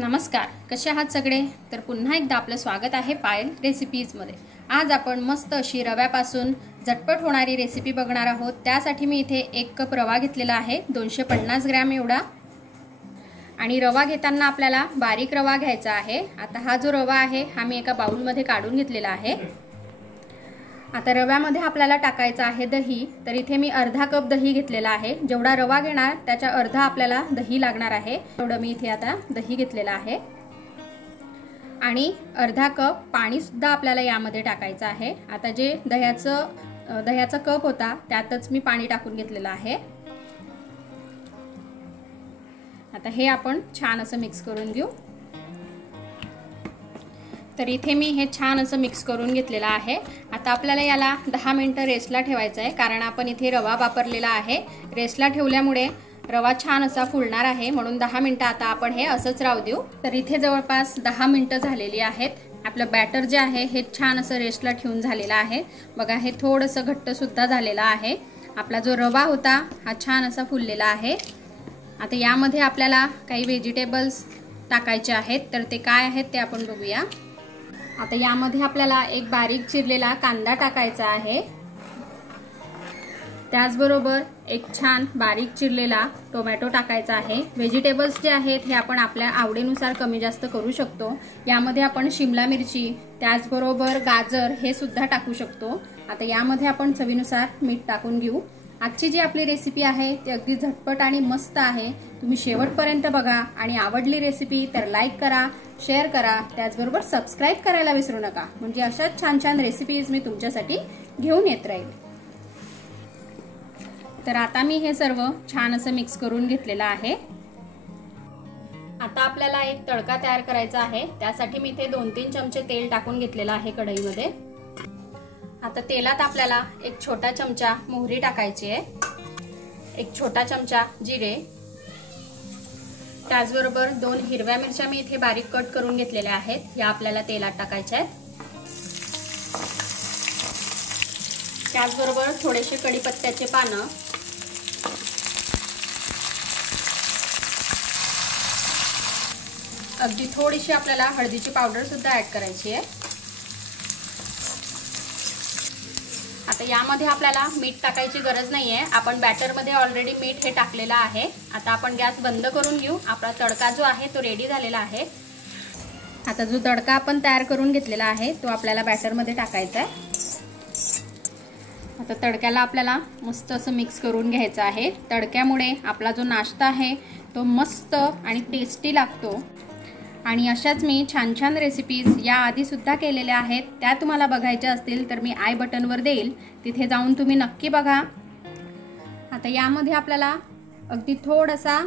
नमस्कार, कसे आहात सगळे? तर पुन्हा एकदा आपलं स्वागत आहे पायल रेसिपीजमध्ये। आज आपण मस्त अशी रव्यापासून झटपट होणारी रेसिपी बघणार आहोत। त्यासाठी मी इथे 1 कप रवा घेतलेला आहे, 250 ग्रॅम एवढा। आणि रवा घेताना आपल्याला बारीक रवा घ्यायचा आहे। आता हा जो रवा आहे हा मी एका बाउलमध्ये काढून घेतलेला आहे। आता रव्यामध्ये आपल्याला टाकायचं आहे दही। तर इथे मी अर्धा कप दही घेतलेला आहे। जेवढा रवा घेणार त्याच्या अर्धा आपल्याला दही लागणार आहे, तेवढं मी इथे आता दही घेतलेला आहे। आणि अर्धा कप पाणी सुद्धा आपल्याला यामध्ये टाकायचं आहे। आता जे दह्याचा कप होता त्यातच मी पाणी टाकून घेतलेलं आहे। आता हे आपण छान असं मिक्स करून घेऊ। तर इथे मी हे छान असं मिक्स करून घेतलेलं आहे। आता आपल्याला याला 10 मिनिटं रेस्टला ठेवायचं आहे, कारण आपण इथे रवा वापरलेला आहे। रेस्टला ठेवल्यामुळे रवा छान असा फुलणार आहे, म्हणून 10 मिनिटं आता आपण हे असंच राहू देऊ। तर इथे जवळपास 10 मिनिटं झालेली आहेत। आपलं बॅटर जे आहे हे छान असं रेस्टला ठेवून झालेलं आहे। बघा, हे थोडंसं घट्ट सुद्धा झालेलं आहे। आपला जो रवा होता हा छान असा फुललेला आहे। आता यामध्ये आपल्याला काही व्हेजिटेबल्स टाकायचे आहेत, तर ते काय आहेत ते आपण बघूया। आता यामध्ये आपल्याला एक बारीक चिरलेला कांदा टाकायचा आहे। त्याचबरोबर एक छान बारीक चिरलेला टोमॅटो टाकायचा आहे। व्हेजिटेबल्स जे आहेत हे आपण आपल्या आवडीनुसार कमी जास्त करू शकतो। यामध्ये आपण शिमला मिरची, त्याचबरोबर गाजर हे सुद्धा टाकू शकतो। आता यामध्ये आपण चवीनुसार मीठ टाकून घेऊ। आजची जी आपली रेसिपी आहे ती अगदी झटपट आणि मस्त आहे। तुम्ही शेवटपर्यंत बघा आणि आवडली रेसिपी तर लाईक करा, शेअर करा, त्याचबरोबर सबस्क्राइब करायला विसरू नका, म्हणजे अशाच छान छान रेसिपीज मी तुमच्यासाठी घेऊन येत राहील। तर आता मी हे सर्व छान असं मिक्स करून घेतलेलं आहे। आता आपल्याला एक तडका तयार करायचा आहे। त्यासाठी मी इथे 2-3 चमचे तेल टाकून घेतलेलं आहे कढईमध्ये। आता तेलात आपल्याला एक छोटा चमचा मोहरी टाकायची आहे, एक छोटा चमचा जिरे, त्याचबरोबर 2 हिरव्या मिरच्या मी इथे बारीक कट करून घेतलेल्या आहेत, या आपल्याला तेलात टाकायच्या आहेत। त्याचबरोबर थोडेसे कढीपत्त्याचे पानं, अगदी थोडीशी आपल्याला हळदीची पावडर सुद्धा ऍड करायची आहे। आता यामध्ये आपल्याला मीठ टाकायची गरज नाहीये, आपण बॅटर मध्ये ऑलरेडी मीठ हे टाकलेलं आहे। आता आपण गॅस बंद करून घेऊ। आपला तडका जो आहे तो रेडी झालेला आहे। आता जो तडका आपण तयार करून घेतलेला आहे तो आपल्याला बॅटर मध्ये टाकायचा आहे। आता तडक्याला आपल्याला मस्त असं मिक्स करून घ्यायचं आहे। तडक्यामुळे आपला जो नाश्ता आहे तो मस्त आणि टेस्टी लागतो। आणि अशाच मी छान छान रेसिपीज या आधी सुद्धा केलेल्या आहेत, त्या तुम्हाला बघायच्या असतील तर मी आय बटनवर देईल, तिथे जाऊन तुम्ही नक्की बघा। आता यामध्ये आपल्याला अगदी थोडासा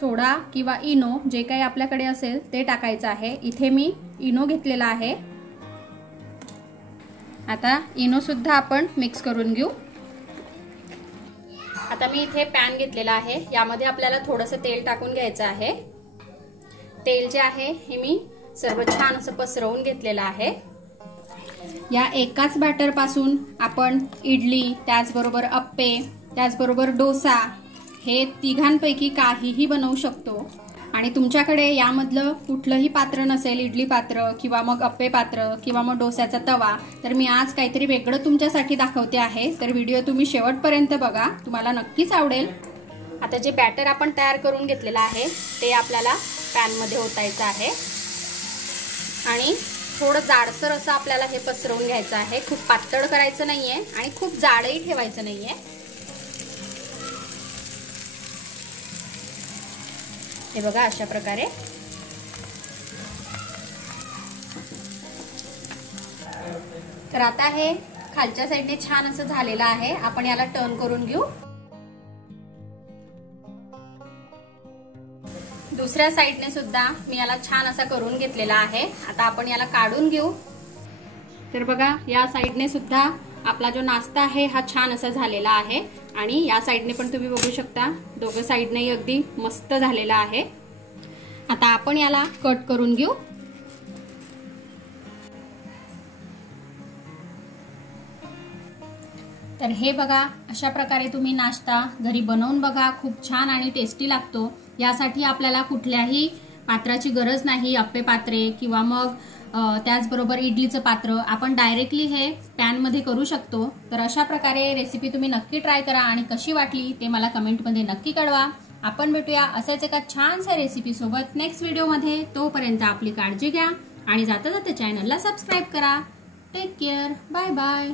सोडा किंवा इनो जे काही आपल्याकडे असेल ते टाकायचं आहे। इथे मी इनो घेतलेला आहे। आता इनो सुद्धा आपण मिक्स करून घेऊ। आता मी इथे पॅन घेतलेला आहे, यामध्ये आपल्याला थोडंसं तेल टाकून घ्यायचं आहे। तेल जे आहे हे मी सर्व छान असं पसरवून घेतलेलं आहे। या एकाच बॅटर पासून आपण इडली, त्याचबरोबर अप्पे, त्याचबरोबर डोसा हे तिघांपैकी काहीही बनवू शकतो। आणि तुमच्याकडे यामधलं कुठलंही पात्र नसेल, इडली पात्र किंवा मग अप्पे पात्र किंवा मग डोस्याचा तवा, तर मी आज काहीतरी वेगळं तुमच्यासाठी दाखवते आहे। तर व्हिडिओ तुम्ही शेवटपर्यंत बघा, तुम्हाला नक्कीच आवडेल। आता जे बॅटर आपण तयार करून घेतलेलं आहे ते आपल्याला पॅन मध्ये ओतायचं आहे आणि थोडं जाडसर असं आपल्याला हे पसरवून घ्यायचं आहे। खूप पातळ करायचं नाहीये आणि खूप जाडही ठेवायचं नाहीये। हे बघा अशा प्रकारे। तर आता हे खालच्या साईडने छान असं झालेलं आहे, आपण याला टर्न करून घेऊ। दुसऱ्या साइडने सुद्धा मी याला छान असा करून घेतलेला आहे। आता आपण याला काढून घेऊ। तर बघा, या साइडने सुद्धा आपला जो नाश्ता आहे हा छान असा झालेला आहे आणि या साइडने पण तुम्ही बघू शकता, दोघं साइडने अगदी मस्त झालेला आहे। आता आपण याला कट करून घेऊ। तर हे बघा, अशा प्रकारे तुम्ही नाश्ता घरी बनवून बघा, खूप छान आणि टेस्टी लागतो। यासाठी आपल्याला कुठल्याही पात्राची गरज नाही, अप्पे पात्रे किंवा मग त्याचबरोबर इडलीचं पात्र आपण डायरेक्टली हे पॅनमध्ये करू शकतो। तर अशा प्रकारे रेसिपी तुम्ही नक्की ट्राय करा आणि कशी वाटली ते मला कमेंटमध्ये नक्की कळवा। आपण भेटूया अशाच एका छानशा रेसिपी सोबत नेक्स्ट व्हिडिओमध्ये। तोपर्यंत आपली काळजी घ्या आणि जाता जाता चॅनलला सबस्क्राईब करा। Take care, bye bye.